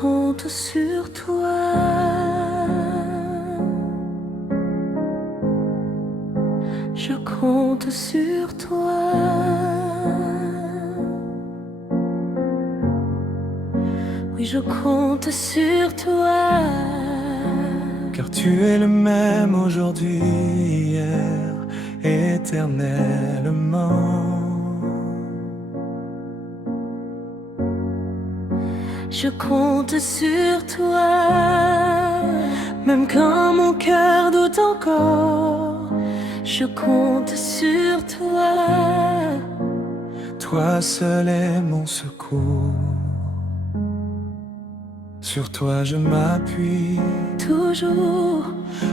compte sur toi. Je compte sur toi. Oui, je compte sur toi. Car tu es le même aujourd'hui, hier, éternellement. Je compte sur toi. Même quand mon cœur doute encore, je compte sur toi. Toi seul est mon secours. Sur toi je m'appuie. Toujours.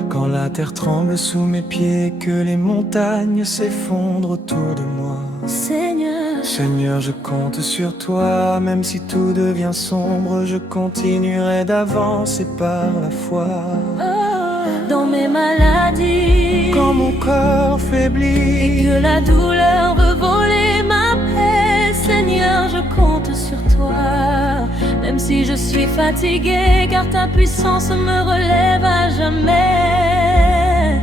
Quand la terre tremble sous mes pieds, que les montagnes s'effondrent autour de moi. Seigneur, Seigneur, je compte sur toi. Même si tout devient sombre, je continuerai d'avancer par la foi. dans mes maladies, Quand mon corps faiblit et que la douleur veut voler ma paix, Seigneur, je compte sur toi. Même si je suis fatigué, car ta puissance me relève à jamais.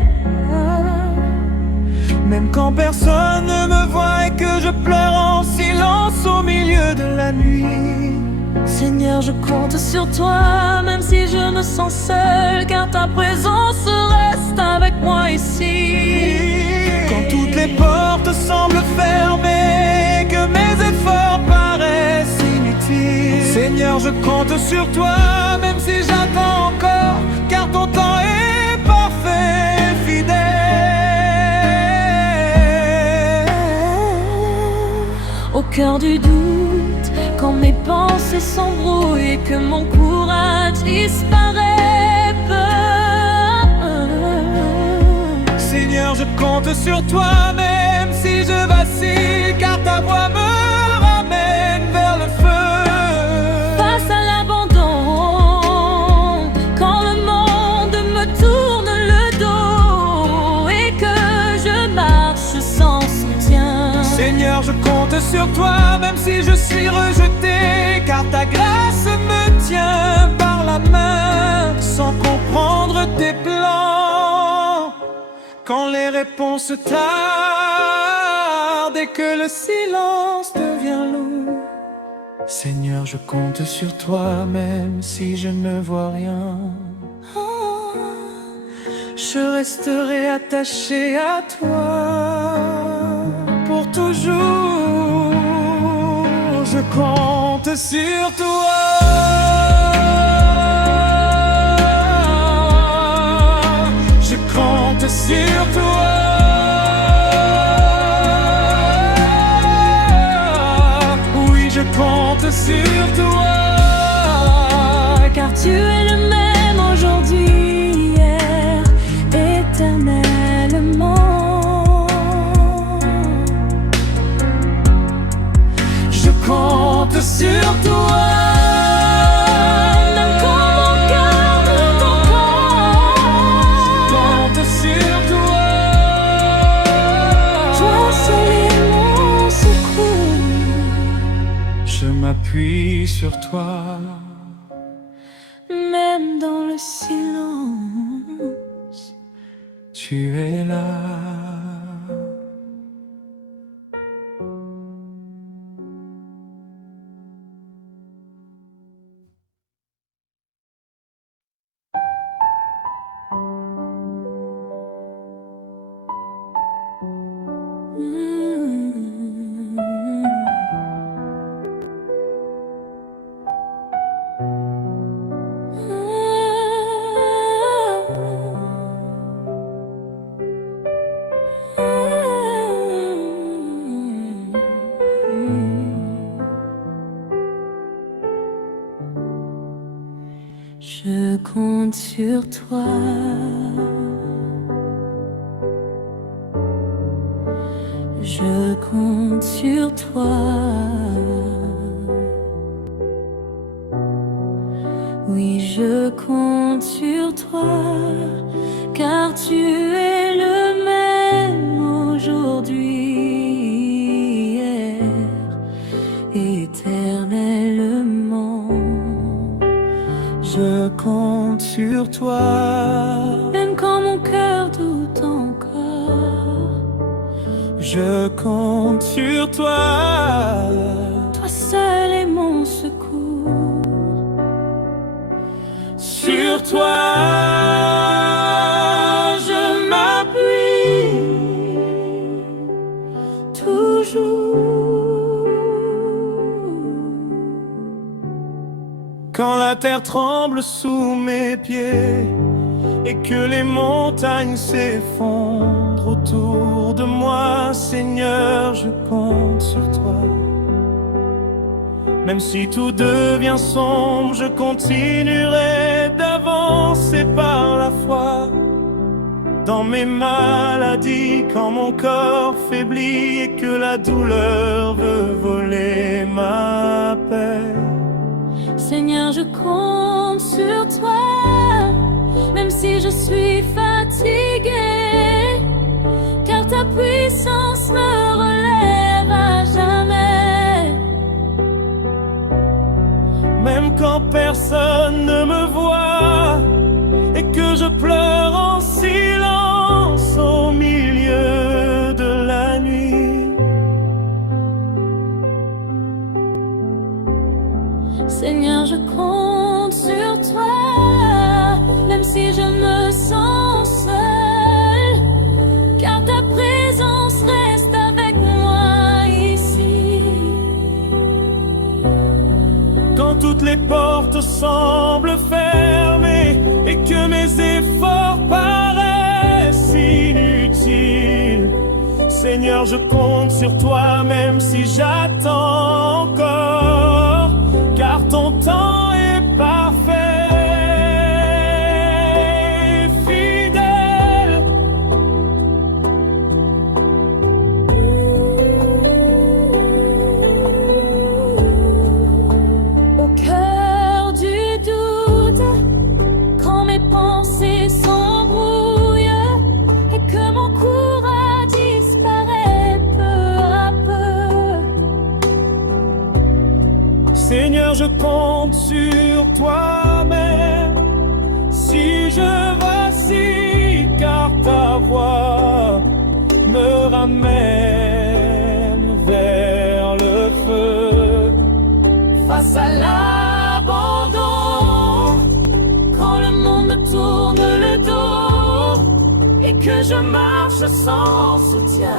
même quand personne ne me voit et que je pleure en silence au milieu de la nuit. Seigneur, je compte sur toi, même si je me sens seul, car ta présence reste avec moi ici. Quand toutes les portes semblent fermées, que mes efforts paraissent inutiles, Seigneur, je compte sur toi, même si j'attends encore, car ton temps est parfait, fidèle. Au cœur du doute, quand mes pensées s'embrouillent et que mon courage disparaît peu. Seigneur, je compte sur toi, même si je vacille, car ta voix me ramène vers le feu. Face à l'abandon, quand le monde me tourne le dos et que je marche sans soutien, Seigneur, je compte sur toi, même si je suis rejeté, car ta grâce me tient par la main, sans comprendre tes plans. Quand les réponses tardent et que le silence devient lourd, Seigneur, je compte sur toi, même si je ne vois rien. Je resterai attaché à toi pour toujours. Je compte sur toi. Je compte sur toi. Oui, je compte sur toi. car tu es le même aujourd'hui, hier, éternellement. Je compte sur toi. Même quand mon cœur doute encore, Je compte sur toi. toi seul est mon secours. Je m'appuie sur toi. Même dans le silence, Tu es là. je compte sur toi. Je compte sur toi. Oui, je compte sur toi, car tu es le même aujourd'hui, hier, éternellement. Je compte sur toi. Même quand mon cœur doute encore, je compte sur toi. Toi seul est mon secours. Sur toi, je m'appuie toujours. Quand la terre tremble sous mes pieds et que les montagnes s'effondrent autour de moi, Seigneur, je compte sur toi. Même si tout devient sombre, je continuerai d'avancer par la foi. Dans mes maladies, quand mon corps faiblit et que la douleur veut voler ma paix, Seigneur, je compte sur toi. Même si je suis fatiguée, car ta puissance me relève à jamais. Même quand personne ne me voit et que je pleure en silence au milieu de la nuit, Seigneur, je compte sur toi. Même si je me sens seule, car ta présence reste avec moi ici. quand toutes les portes semblent fermées et que mes efforts paraissent inutiles, Seigneur, je compte sur toi même si j'attends encore, car ton temps est parfait. Seigneur, je compte sur toi-même si je vacille, car ta voix me ramène vers le feu. Face à l'abandon, quand le monde me tourne le dos et que je marche sans soutien,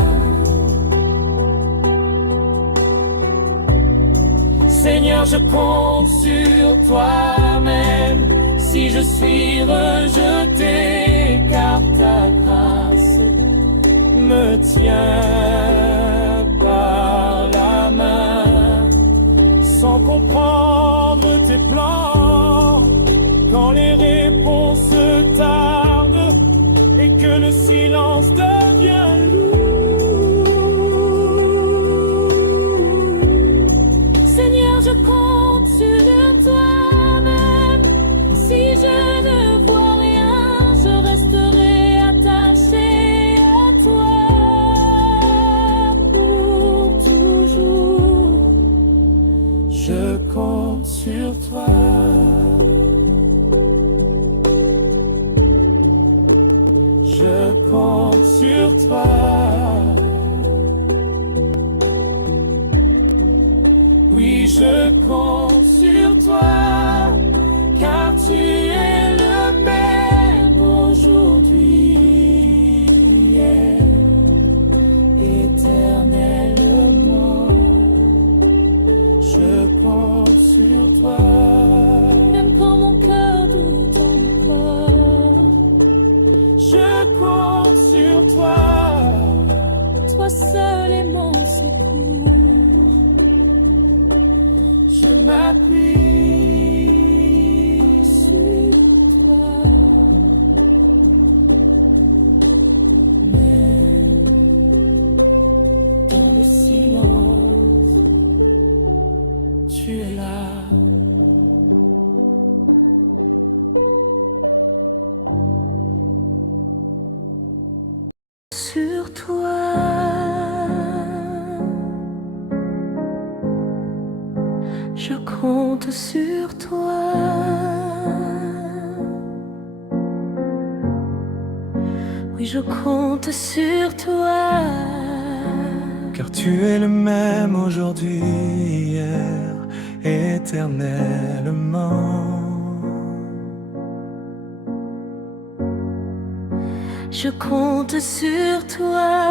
Seigneur, je compte sur toi-même si je suis rejeté, car ta grâce me tient par la main. Sans comprendre tes plans, quand les réponses tardent et que le silence devient lourd, je compte sur toi-même. Si je ne vois rien, je resterai attaché à toi pour toujours. Je compte sur toi. Je compte sur toi. Oui, je compte sur toi, car tu es le même aujourd'hui, hier, éternellement. Je compte sur toi. Même quand mon cœur doute encore, je compte sur toi. Toi seul est mon secours. Je m'appuie sur toi, même dans le silence, tu es là. Sur toi, je compte sur toi. Oui, je compte sur toi. Car tu es le même aujourd'hui, hier, éternellement. Je compte sur toi.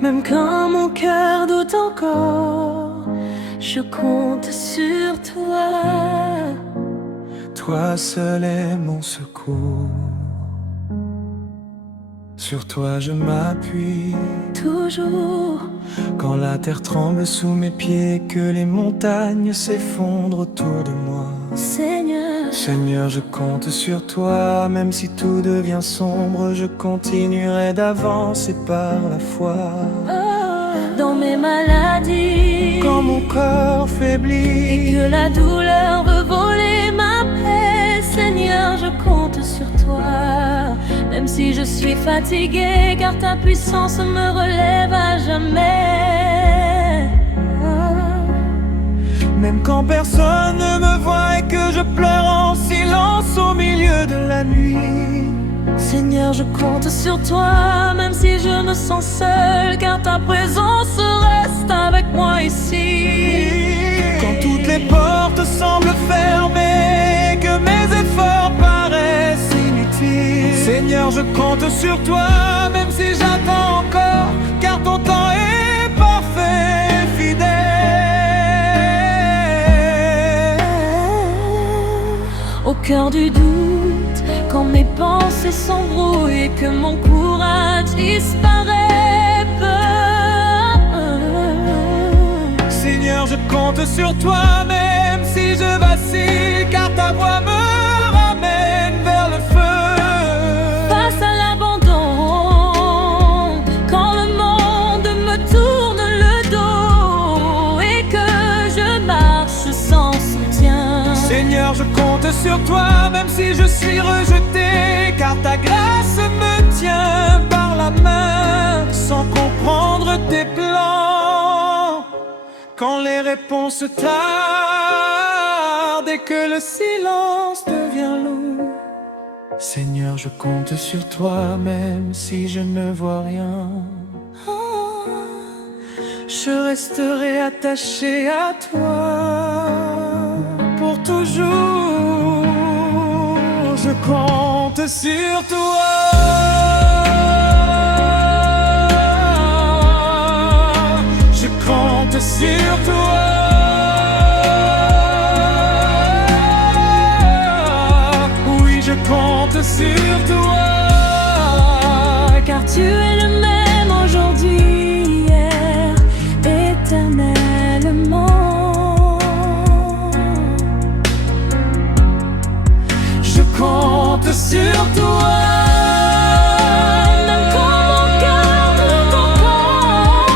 Même quand mon cœur doute encore, je compte sur toi. Toi seul est mon secours. Sur toi je m'appuie Toujours. quand la terre tremble sous mes pieds, que les montagnes s'effondrent autour de moi. Seigneur, Seigneur, je compte sur toi. Même si tout devient sombre, je continuerai d'avancer par la foi. dans mes maladies, Quand mon corps faiblit et que la douleur veut voler ma paix, Seigneur, je compte sur toi. Même si je suis fatigué, car ta puissance me relève à jamais. même quand personne ne me voit et que je pleure en silence au milieu de la nuit, Seigneur, je compte sur toi, même si je me sens seul, car ta présence reste avec moi ici. quand toutes les portes semblent fermées, que mes efforts paraissent inutiles, Seigneur, je compte sur toi, même si j'attends encore, car ton temps est parfait, fidèle. Au cœur du doute, quand mes pensées s'embrouillent et que mon courage disparaît, Seigneur, je compte sur toi, même si je vacille, car ta voix me ramène vers le feu. face à l'abandon, quand le monde me tourne le dos et que je marche sans soutien, Seigneur, je compte sur toi, même si je suis rejeté, car ta grâce me tient par la main, sans comprendre tes plans. Quand les réponses tardent et que le silence devient lourd, Seigneur, je compte sur toi, même si je ne vois rien. Je resterai attaché à toi pour toujours. Je compte sur toi. Je compte sur toi. Oui, je compte sur toi. car tu es le même aujourd'hui, hier, éternellement. Je compte sur toi. Même quand mon cœur doute encore,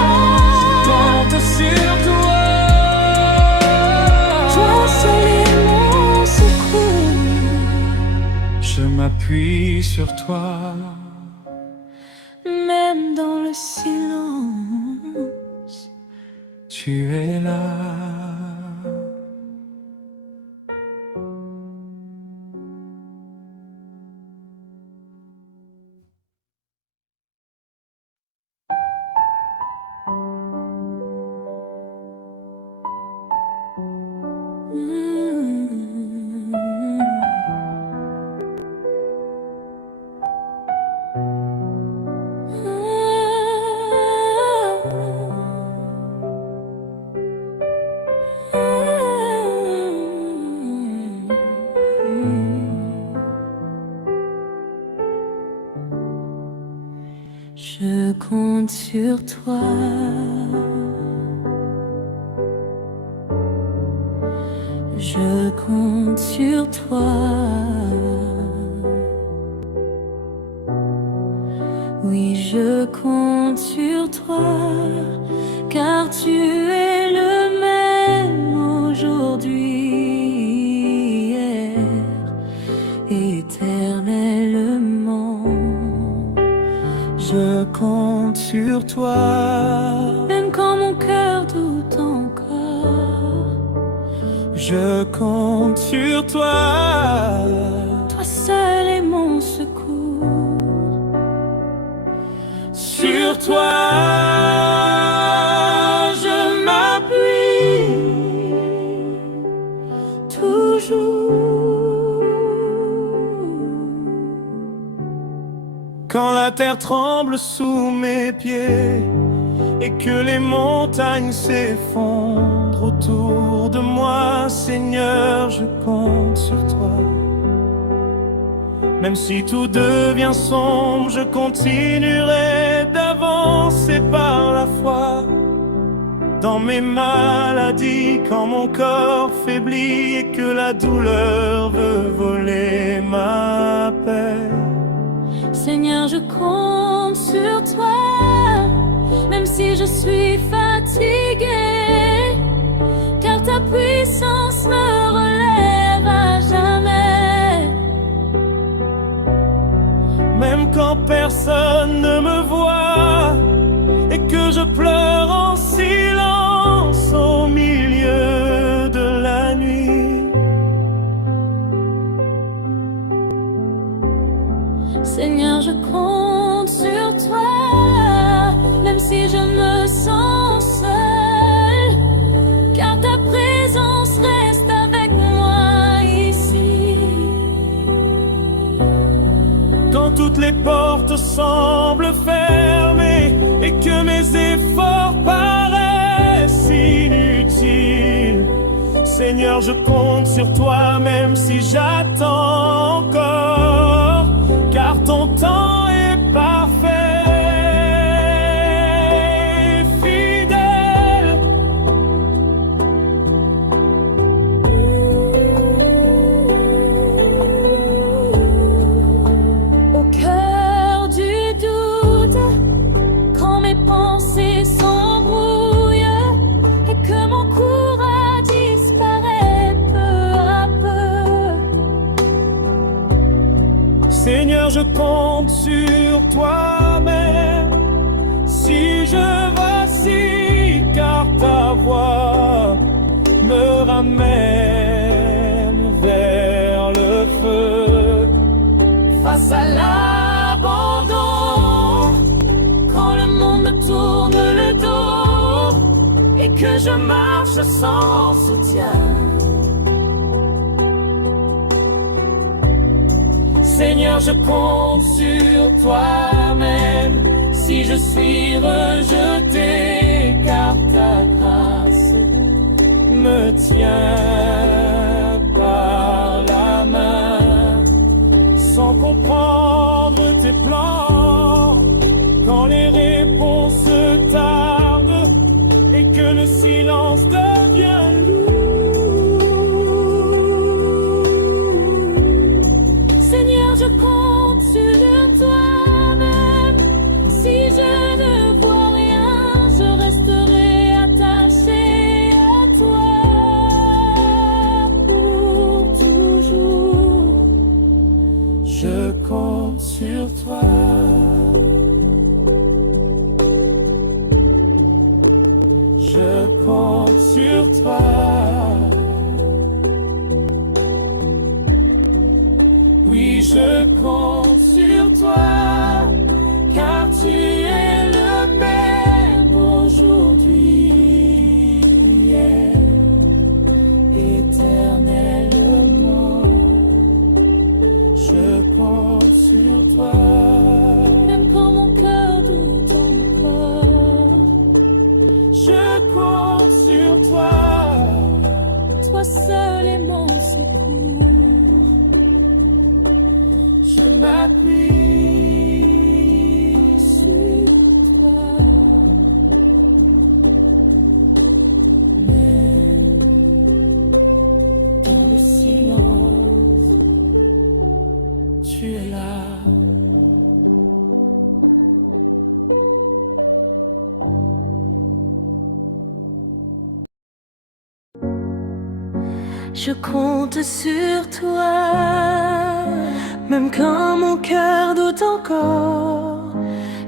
Je compte sur toi. toi seul est mon secours. Je m'appuie sur toi. Même dans le silence, Tu es là. Je compte sur toi. Je compte sur toi. Oui, je compte sur toi, car tu es le même aujourd'hui, hier, éternellement. Je compte sur toi. Même quand mon cœur doute encore, Je compte sur toi. toi seul est mon secours. toi je m'appuie toujours. Quand la terre tremble sous mes pieds et que les montagnes s'effondrent autour de moi, Seigneur, je compte sur toi. Même si tout devient sombre, je continuerai d'avancer par la foi. Dans mes maladies, quand mon corps faiblit et que la douleur veut voler ma paix, Seigneur, je compte sur toi. Même si je suis fatiguée, car ta puissance me relève à jamais. Même quand personne ne me voit et que je pleure en silence au milieu de la nuit, Seigneur, je compte sur toi. Même si je me sens seule, car ta présence reste avec moi ici. Quand toutes les portes semblent fermées et que mes efforts paraissent inutiles, Seigneur, je compte sur toi même si j'attends encore, car ton temps est parfait. Seigneur, je compte sur toi-même si je vacille, car ta voix me ramène vers le feu. Face à l'abandon, quand le monde me tourne le dos et que je marche sans soutien, Seigneur, je compte sur toi-même si je suis rejeté, car ta grâce me tient par la main. Sans comprendre tes plans, quand les réponses tardent et que le silence devient lourd, je compte sur toi-même. Si je ne vois rien, je resterai attaché à toi pour toujours. Je compte sur toi. Je compte sur toi. Oui, je compte sur toi, car tu es le même aujourd'hui, hier, éternellement. Je compte sur toi. Même quand mon cœur doute encore, je compte sur toi. Toi seul est mon secours. Je m'appuie sur toi, même dans le silence, tu es là. Je compte sur toi, même quand mon cœur doute encore.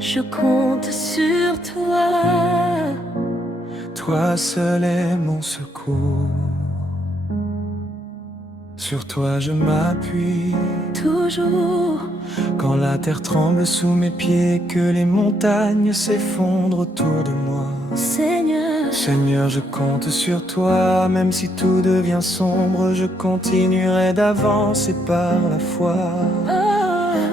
Je compte sur toi. Toi seul est mon secours. Sur toi je m'appuie. toujours. Quand la terre tremble sous mes pieds, que les montagnes s'effondrent autour de moi. Seigneur, Seigneur, je compte sur toi, même si tout devient sombre, je continuerai d'avancer par la foi.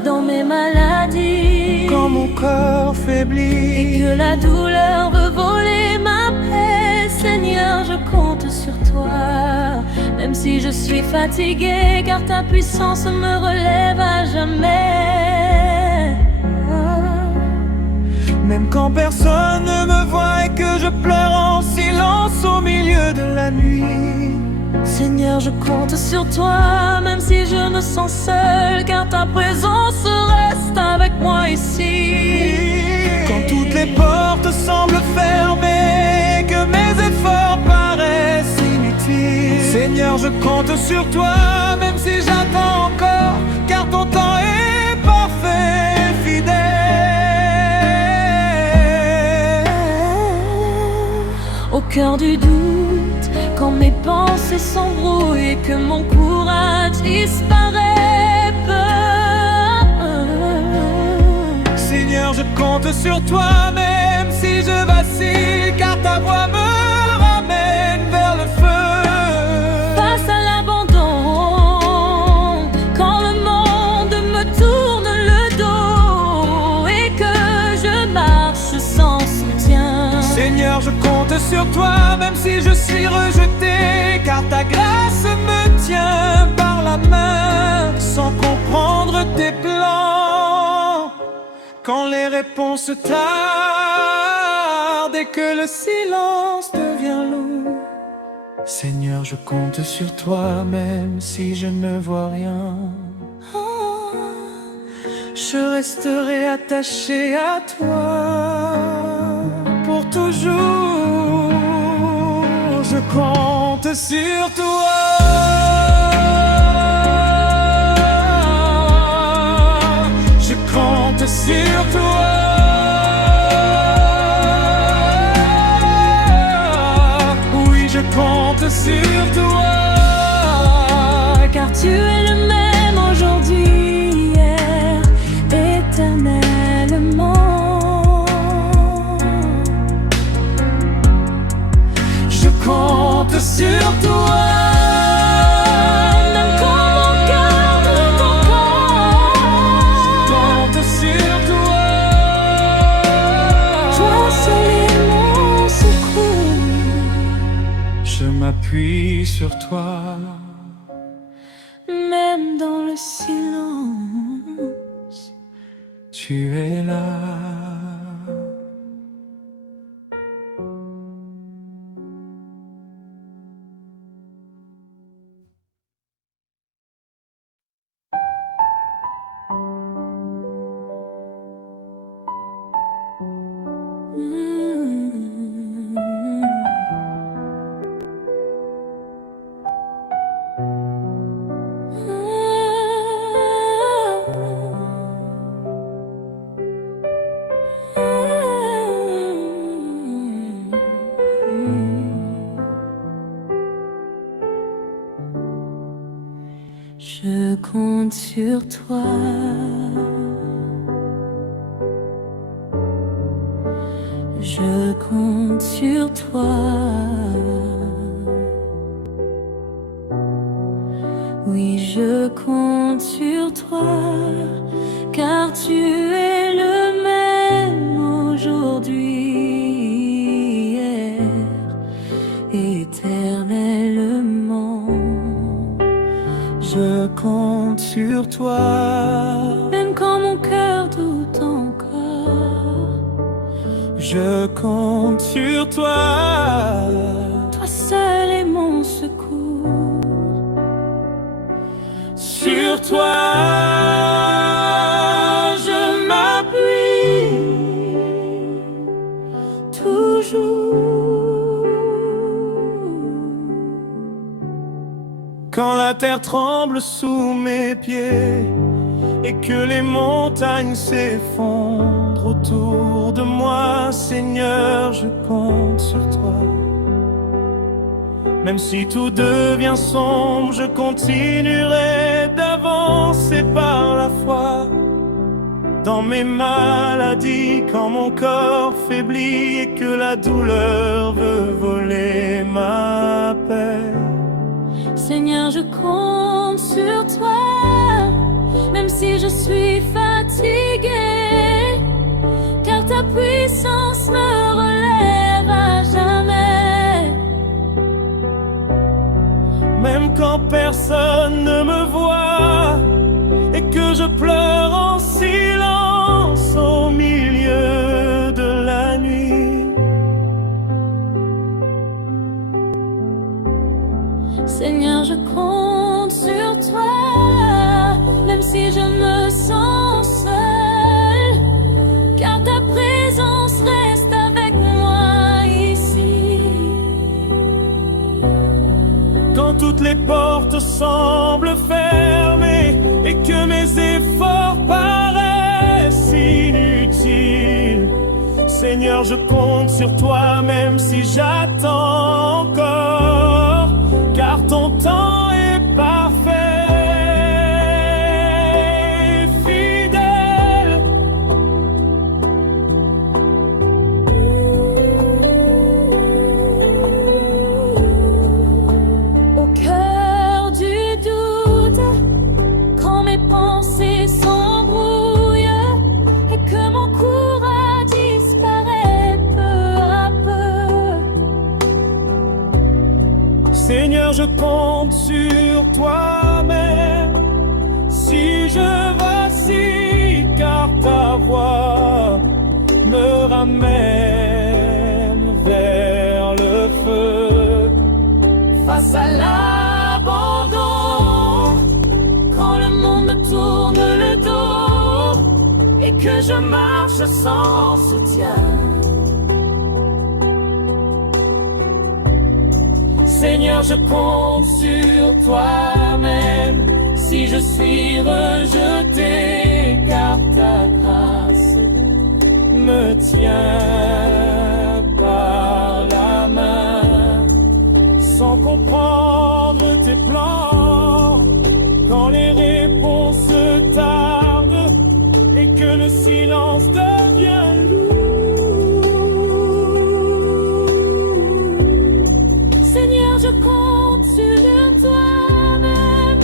dans mes maladies, Quand mon corps faiblit et que la douleur veut voler ma paix, Seigneur, je compte sur toi, même si je suis fatigué, car ta puissance me relève à jamais. Même quand personne ne me voit et que je pleure en silence au milieu de la nuit, Seigneur, je compte sur toi, même si je me sens seul, car ta présence reste avec moi ici. quand toutes les portes semblent fermées, que mes efforts paraissent inutiles, Seigneur, je compte sur toi, même si j'attends encore, car ton temps est parfait, fidèle. Au cœur du doute, quand mes pensées s'embrouillent et que mon courage disparaît, Seigneur, je compte sur toi, même si je vacille, car ta voix me ramène vers le feu. face à l'abandon, quand le monde me tourne le dos et que je marche sans soutien, Seigneur, je compte sur toi, même si je suis rejeté, car ta grâce me tient par la main, sans comprendre tes plans. Quand les réponses tardent et que le silence devient lourd, Seigneur, je compte sur toi, même si je ne vois rien. Je resterai attaché à toi pour toujours. Je compte sur toi. Je compte sur toi. Oui, je compte sur toi. car tu es le même aujourd'hui, hier, éternellement. Je compte sur toi. Même quand mon cœur doute encore, Je compte sur toi. toi seul est mon secours. Je m'appuie sur toi. Même dans le silence, Tu es là. Je compte sur toi. Je compte sur toi. Oui, je compte sur toi, car tu es le même aujourd'hui, hier, éternellement. Je compte sur toi. Même quand mon cœur doute encore, Je compte sur toi. toi seul est mon secours. Sur toi, je m'appuie Toujours. quand la terre tremble sous mes pieds et que les montagnes s'effondrent autour de moi. Seigneur, je compte sur toi. Même si tout devient sombre, je continuerai d'avancer par la foi. Dans mes maladies, quand mon corps faiblit et que la douleur veut voler ma paix. Seigneur, je compte sur toi, même si je suis fatiguée, car ta puissance me relève à jamais. Même quand personne ne me voit et que je pleure en silence au milieu de la nuit. Seigneur, je compte sur toi, même si je me sens seule, car ta présence reste avec moi ici. Quand toutes les portes semblent fermées et que mes efforts paraissent inutiles, Seigneur, je compte sur toi même si j'attends encore, car ton temps est parfait, fidèle. Au cœur du doute, quand mes pensées s'embrouillent et que mon courage disparaît peu à peu, Seigneur, je compte sur toi-même si je vacille, car ta voix me ramène vers le feu. face à l'abandon, quand le monde me tourne le dos et que je marche sans soutien, Seigneur, je compte sur toi-même si je suis rejeté, car ta grâce me tient par la main. Sans comprendre tes plans, quand les réponses tardent et que le silence devient lourd. Seigneur, je compte sur toi-même.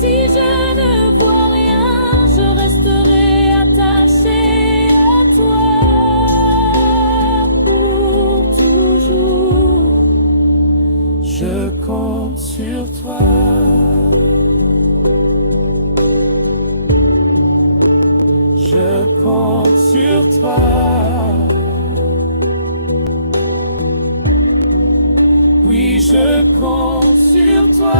Si je ne vois rien, je resterai attaché à toi pour toujours. Je compte sur toi. Je compte sur toi. Oui, je compte sur toi,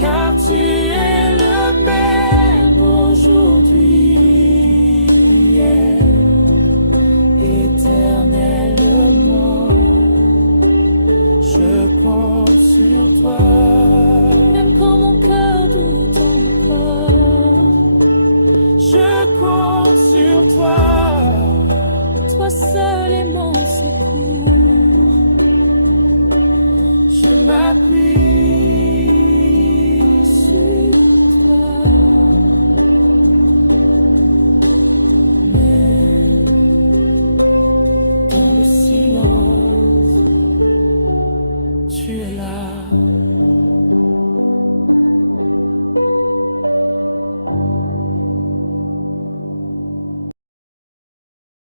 car tu es le même aujourd'hui, hier, éternellement. Je compte sur toi. Même quand mon cœur doute encore, Je compte sur toi. toi seul est mon secours. Je m'appuie Sur toi, même dans le silence. Tu es là.